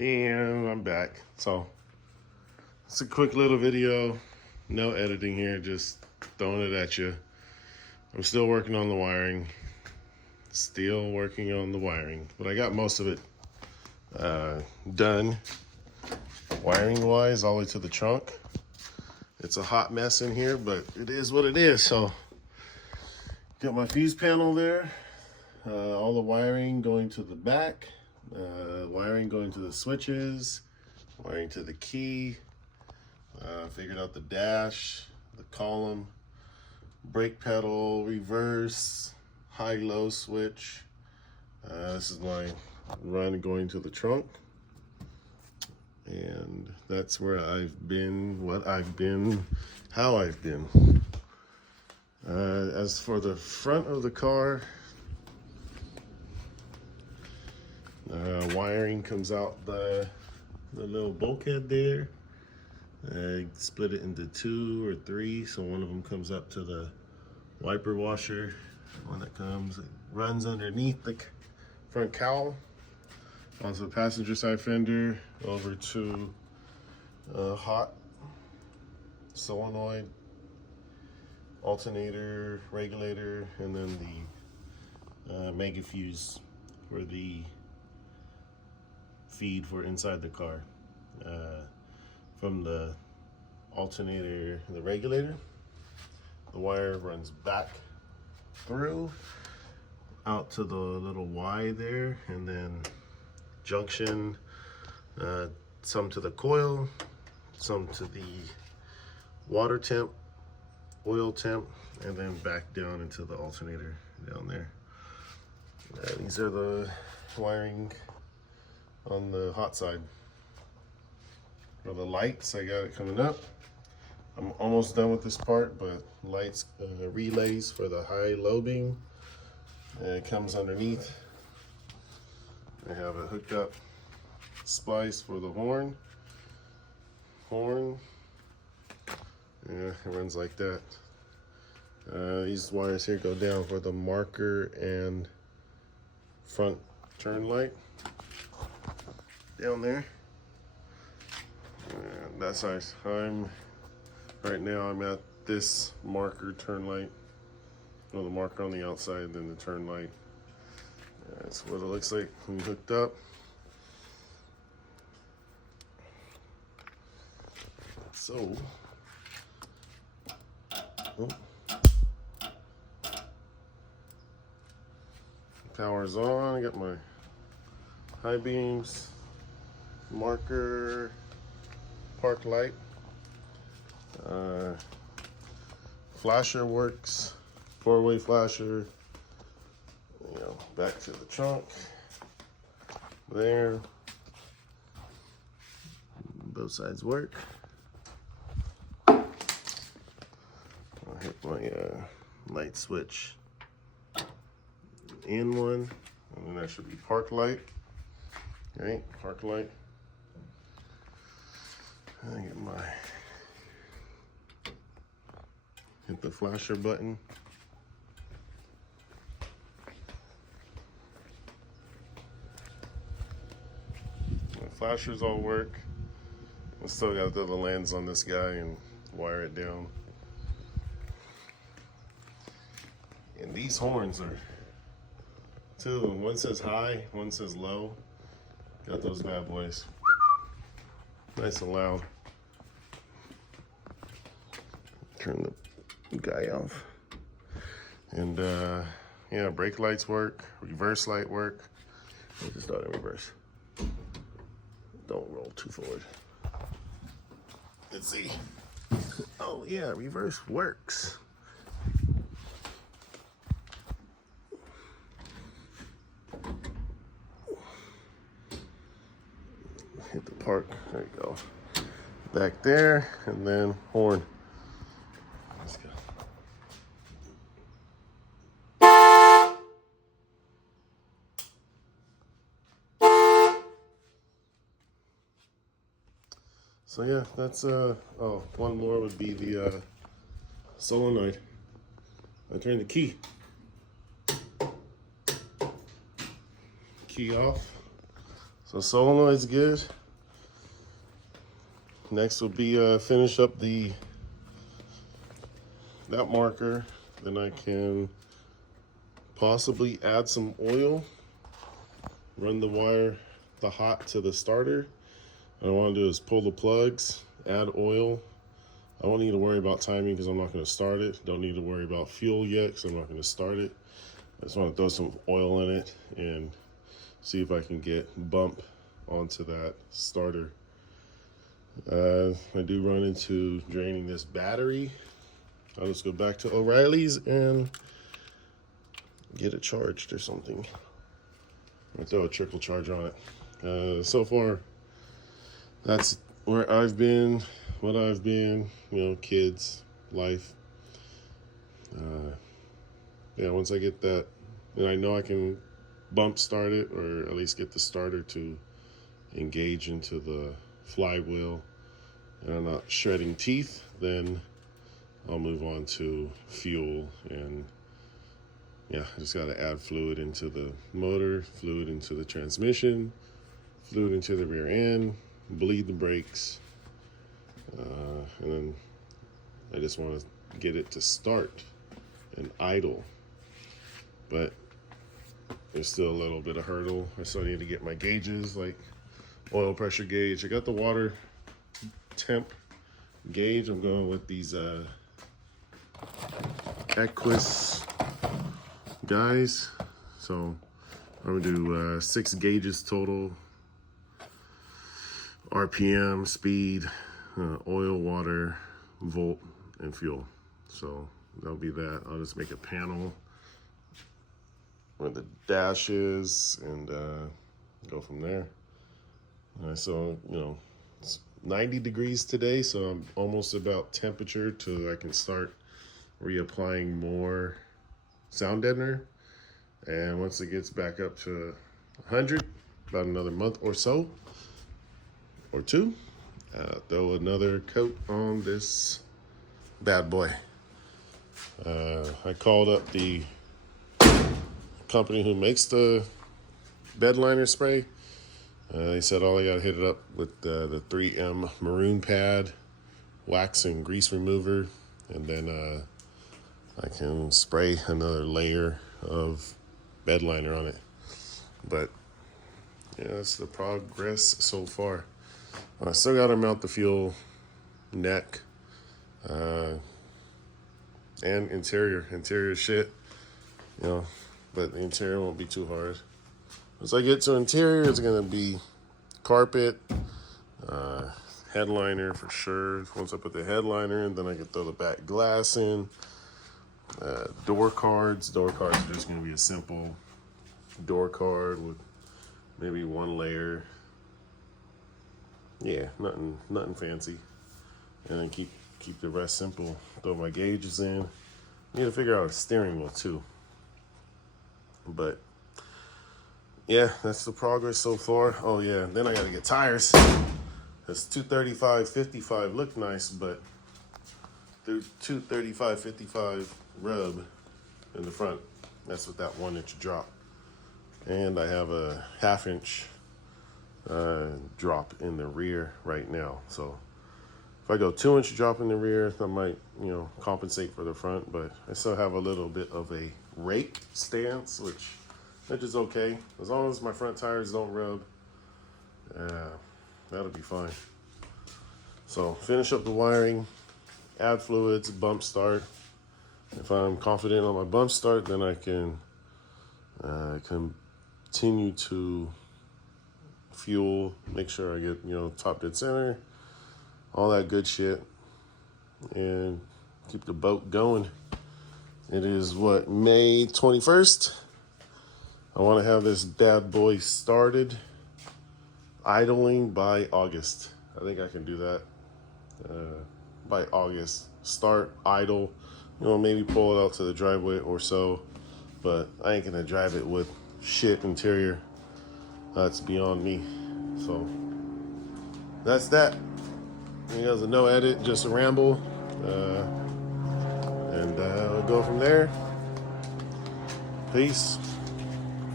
And I'm back. So it's a quick little video, no editing here, just throwing it at you. I'm still working on the wiring, but I got most of it done wiring wise all the way to the trunk. It's a hot mess in here, but it is what it is. So got my fuse panel there, all the wiring going to the back, wiring going to the switches, wiring to the key, figured out the dash, the column, brake pedal, reverse, high-low switch. This is my run going to the trunk. And that's where I've been, what I've been, how I've been. As for the front of the car, wiring comes out the little bulkhead there. I split it into 2 or 3, so one of them comes up to the wiper washer. One that comes, it runs underneath the front cowl onto the passenger side fender, over to hot solenoid, alternator, regulator, and then the mega fuse for the feed for inside the car. From the alternator, the regulator, the wire runs back through out to the little Y there, and then junction, some to the coil, some to the water temp, oil temp, and then back down into the alternator down there. These are the wiring on the hot side. For the lights, I got it coming up. I'm almost done with this part, but lights, relays for the high-low beam. It comes underneath. I have a hooked up splice for the horn. Yeah, it runs like that. These wires here go down for the marker and front turn light down there. And that size. Right now I'm at this marker turn light. Well, the marker on the outside, then the turn light. That's what it looks like when you hooked up. So, power's on. I got my high beams, marker, park light, flasher works, 4-way flasher. Back to the trunk there. Both sides work. I'll hit my light switch in one, and then that should be park light. Right, park light. I get my, hit the flasher button. Flashers all work. I still got the lens on this guy and wire it down. And these horns are two. One says high, one says low. Got those bad boys. Nice and loud. Turn the guy off. And yeah, brake lights work, reverse light work. Let's just start in reverse. Don't roll too forward. Let's see. Oh yeah, reverse works. Hit the park, there you go. Back there, and then horn. Let's go. So yeah, that's oh, one more would be the solenoid. I turn the key off. So solenoid's good. Next will be finish up that marker. Then I can possibly add some oil, run the wire, the hot to the starter. What I want to do is pull the plugs, add oil. I won't need to worry about timing because I'm not going to start it. Don't need to worry about fuel yet because I'm not going to start it. I just want to throw some oil in it and see if I can get bump onto that starter. I do run into draining this battery. I'll just go back to O'Reilly's and get it charged or something. I'll throw a trickle charge on it. So far, that's where I've been, what I've been, you know, kids, life. Yeah, once I get that, then I know I can bump start it, or at least get the starter to engage into the flywheel, and I'm not shredding teeth, then I'll move on to fuel. And yeah, I just got to add fluid into the motor, fluid into the transmission, fluid into the rear end, bleed the brakes, and then I just want to get it to start and idle. But there's still a little bit of hurdle. I still need to get my gauges, like oil pressure gauge. I got the water temp gauge. I'm going with these Equus guys. So I'm gonna do 6 gauges total: RPM, speed, oil, water, volt, and fuel. So that'll be that. I'll just make a panel where the dash is and go from there. So, you know, it's 90 degrees today, so I'm almost about temperature till I can start reapplying more sound deadener. And once it gets back up to 100, about another month or so, or 2, throw another coat on this bad boy. I called up the company who makes the bed liner spray. They said all I gotta hit it up with the 3M maroon pad, wax and grease remover, and then I can spray another layer of bed liner on it. But yeah, that's the progress so far. I still gotta mount the fuel neck and interior shit, you know. But the interior won't be too hard. Once I get to interior, it's gonna be carpet, headliner for sure. Once I put the headliner in, then I can throw the back glass in. Door cards. Door cards are just gonna be a simple door card with maybe 1 layer. Yeah, nothing fancy. And then keep the rest simple. Throw my gauges in. Need to figure out a steering wheel too. But yeah, that's the progress so far. Oh yeah, then I gotta get tires. This 235/55 look nice, but the 235/55 rub in the front, that's with that 1-inch drop. And I have a 1/2 inch drop in the rear right now. So if I go 2-inch drop in the rear, I might, you know, compensate for the front, but I still have a little bit of a rake stance, which is okay. As long as my front tires don't rub, that'll be fine. So finish up the wiring, add fluids, bump start. If I'm confident on my bump start, then I can continue to fuel, make sure I get, you know, top dead center, all that good shit, and keep the boat going. It is what, May 21st? I want to have this bad boy started, idling by August. I think I can do that by August. Start, idle, you know, maybe pull it out to the driveway or so, but I ain't gonna drive it with shit interior. That's beyond me. So that's that. You guys, a no edit, just a ramble, and we'll go from there. Peace.